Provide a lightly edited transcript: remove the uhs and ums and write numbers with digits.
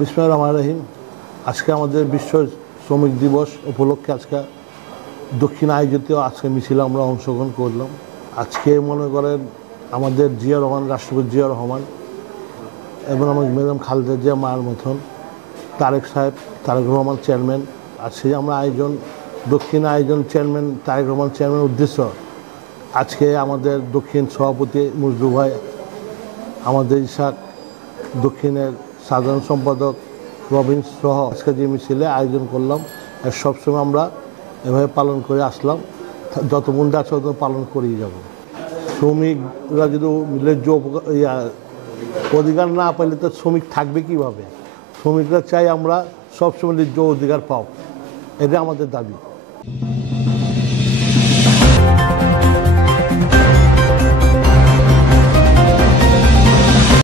বিসমিল্লাহির রহমানির রহিম। আজকে আমাদের বিশ্ব শ্রমিক দিবস উপলক্ষে আজকে দক্ষিণ আয়োজিত আজকে মিছিলে আমরা অংশগ্রহণ করলাম। আজকে মনে করেন আমাদের জিয়া রহমান, রাষ্ট্রপতি জিয়া রহমান এবং আমার ম্যাডাম খালেদা জিয়া মায়ের মতন, তারেক রহমান চেয়ারম্যান, আজকে আমরা দক্ষিণ আয়োজন চেয়ারম্যান তারেক রহমান চেয়ারম্যানের উদ্দেশ্য আজকে আমাদের দক্ষিণ সভাপতি মজদু ভাই, আমাদের ইসাক দক্ষিণের সাধারণ সম্পাদক রবিন সহ আজকে যে মিছিলে আয়োজন করলাম, সবসময় আমরা এভাবে পালন করে আসলাম, যত বন্ধু আছে তত পালন করেই যাব। শ্রমিকরা যদি ন্যায্য অধিকার না পাইলে তো শ্রমিক থাকবে কীভাবে? শ্রমিকরা চাই আমরা সবসময় ন্যায্য অধিকার পাও, এটা আমাদের দাবি।